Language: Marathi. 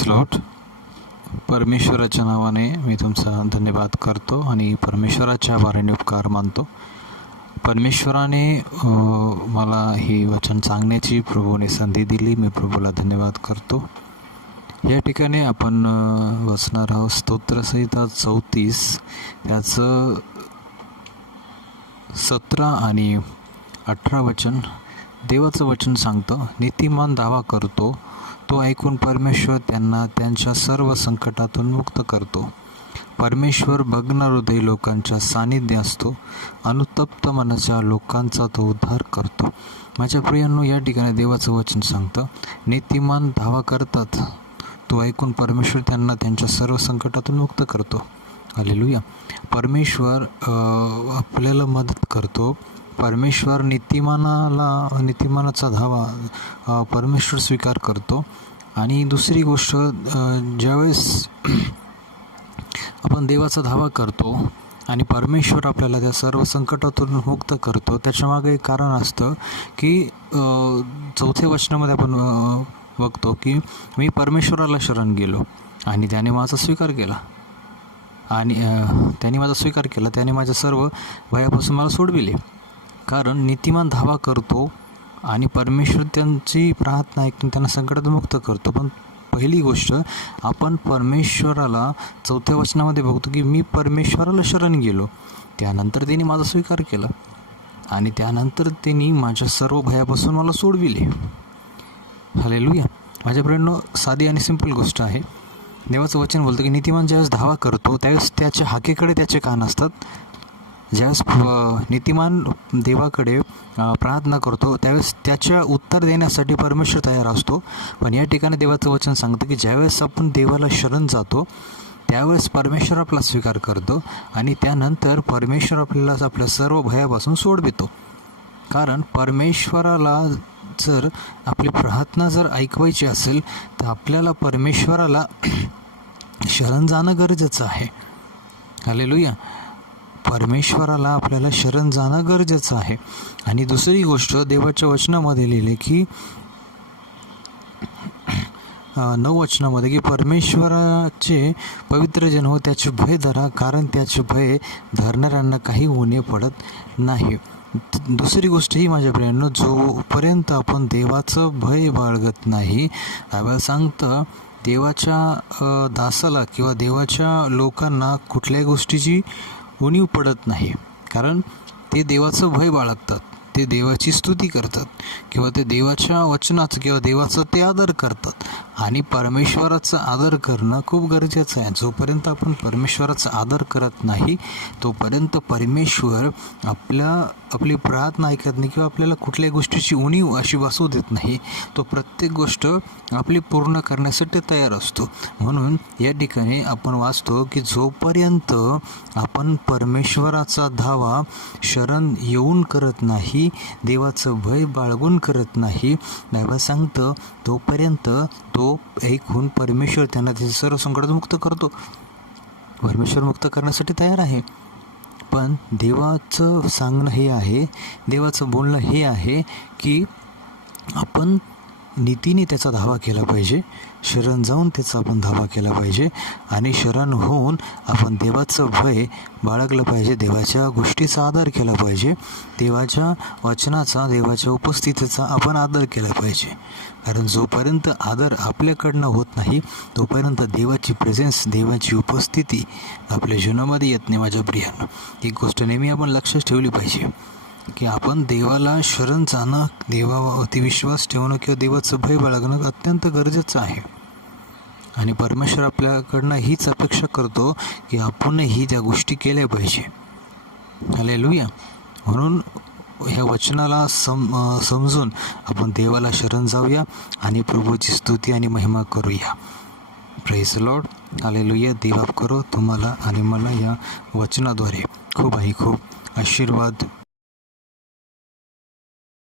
प्रेज लॉट परमेश्वराच्या नावाने मी तुमचा धन्यवाद करतो आणि परमेश्वराच्या वाऱ्याने उपकार मानतो. परमेश्वराने मला हे वचन सांगण्याची प्रभूने संधी दिली. मी प्रभूला धन्यवाद करतो. या ठिकाणी आपण अ, वाचणार आहोत स्तोत्रसहिता चौतीस. त्याचं सतरा आणि अठरा वचन देवाचं वचन सांगतं नीतिमान दावा करतो तो ऐकून परमेश्वर त्यांना त्यांच्या सर्व संकटातून मुक्त करतो. परमेश्वर भग्न हृदय लोकांच्या सानिध्य असतो. अनुतप्त मनाच्या लोकांचा तो उद्धार करतो. माझ्या प्रियांनो या ठिकाणी देवाचं वचन सांगतं नीतिमान धावा करतात. तो ऐकून परमेश्वर त्यांना त्यांच्या सर्व संकटातून मुक्त करतो. आलेलुया परमेश्वर आपल्याला मदत करतो. परमेश्वर नीतिमानाला नीतिमानाचा धावा परमेश्वर स्वीकार करतो. आणि दुसरी गोष्ट ज्यावेळेस आपण देवाचा धावा करतो आणि परमेश्वर आपल्याला त्या सर्व संकटातून मुक्त करतो त्याच्यामागे एक कारण असतं की चौथे चौथ्या वचनामध्ये आपण बघतो की मी परमेश्वराला शरण गेलो आणि त्याने माझा स्वीकार केला. आणि त्याने माझा स्वीकार केला त्याने माझ्या सर्व भयापासून मला सोडविले. कारण नीतिमान धावा करतो आणि परमेश्वर त्यांची प्रार्थना ऐकून त्यांना संकटात मुक्त करतो. पण पहिली गोष्ट आपण परमेश्वराला चौथ्या वचनामध्ये बघतो की मी परमेश्वराला शरण गेलो. त्यानंतर त्यांनी माझा स्वीकार केला आणि त्यानंतर त्यांनी माझ्या सर्व भयापासून मला सोडविले. हालेलुया माझ्या प्रेरणं साधी आणि सिंपल गोष्ट आहे. देवाचं वचन बोलतं की नीतिमान ज्यावेळेस धावा करतो त्यावेळेस त्याच्या हाकेकडे त्याचे कान असतात. ज्यावेळेस नीतिमान देवाकडे प्रार्थना करतो त्यावेळेस त्याच्या उत्तर देण्यासाठी परमेश्वर तयार असतो. पण या ठिकाणी देवाचं वचन सांगतं की ज्यावेळेस आपण देवाला शरण जातो त्यावेळेस परमेश्वर आपला स्वीकार करतो आणि त्यानंतर परमेश्वर आपल्याला आपल्या सर्व भयापासून सोडवितो. कारण परमेश्वराला जर आपली प्रार्थना जर ऐकवायची असेल तर आपल्याला परमेश्वराला शरण जाणं गरजेचं आहे. हॅलेलुया. परमेश्वराला आपल्याला शरण जाणं गरजेचं आहे. आणि दुसरी गोष्ट देवाच्या वचनामध्ये लिहिले की नववचनामध्ये नऊ वचनामध्ये की परमेश्वराचे पवित्र जन हो त्याचे भय धरा कारण त्याचे भय धरणाऱ्यांना काही होणे पडत नाही. दुसरी गोष्ट ही माझ्या प्रियांनो जोपर्यंत आपण देवाचं भय बाळगत नाही आम्हाला सांगतं देवाच्या दासाला किंवा देवाच्या लोकांना कुठल्याही गोष्टीची उणीव पडत नाही. कारण ते देवाचं भय बाळगतात. ते देवाची स्तुती करतात किंवा ते देवाच्या वचनाचं किंवा देवाचा ते आदर करतात. आणि परमेश्वराचा आदर करणं खूप गरजेचं आहे. जोपर्यंत आपण परमेश्वराचा आदर करत नाही तोपर्यंत परमेश्वर आपल्या आपली प्रार्थना ऐकत नाही किंवा आपल्याला कुठल्याही गोष्टीची उणीव अशी बसू देत नाही. तो प्रत्येक गोष्ट आपली पूर्ण करण्यासाठी तयार असतो. म्हणून या ठिकाणी आपण वाचतो की जोपर्यंत आपण परमेश्वराचा धावा शरण येऊन करत नाही देवाचं भय बाळगून करत नाही. बाबा सांगतं तोपर्यंत तो ऐकून परमेश्वर त्यांना त्याचे सर्व संकटात मुक्त करतो. परमेश्वर मुक्त करण्यासाठी तयार आहे. पण देवाचं सांगणं हे आहे देवाचं बोलणं हे आहे की आपण नीतीने त्याचा धावा केला पाहिजे. शरण जाऊन त्याचा आपण धावा केला पाहिजे. आणि शरण होऊन आपण देवाचं भय बाळगलं पाहिजे. देवाच्या गोष्टीचा आदर केला पाहिजे. देवाच्या वचनाचा देवाच्या उपस्थितीचा आपण आदर केला पाहिजे. कारण जोपर्यंत आदर आपल्याकडनं होत नाही तोपर्यंत देवाची प्रेझेन्स देवाची उपस्थिती आपल्या जीवनामध्ये येत नाही माझ्या प्रियांना. एक गोष्ट नेहमी आपण लक्षात ठेवली पाहिजे. की आपण देवाला शरण जाणं देवावरती विश्वास ठेवणं किंवा देवाचं भय बाळगणं अत्यंत गरजेचं आहे. आणि परमेश्वर आपल्याकडनं हीच अपेक्षा करतो की आपणही त्या गोष्टी केल्या पाहिजे. हालेलुया म्हणून ह्या वचनाला सम समजून आपण देवाला शरण जाऊया आणि प्रभूची स्तुती आणि महिमा करूया. प्रेस लॉर्ड लुया देवाप करो तुम्हाला आणि मला या वचनाद्वारे. खूप आहे खूप आशीर्वाद.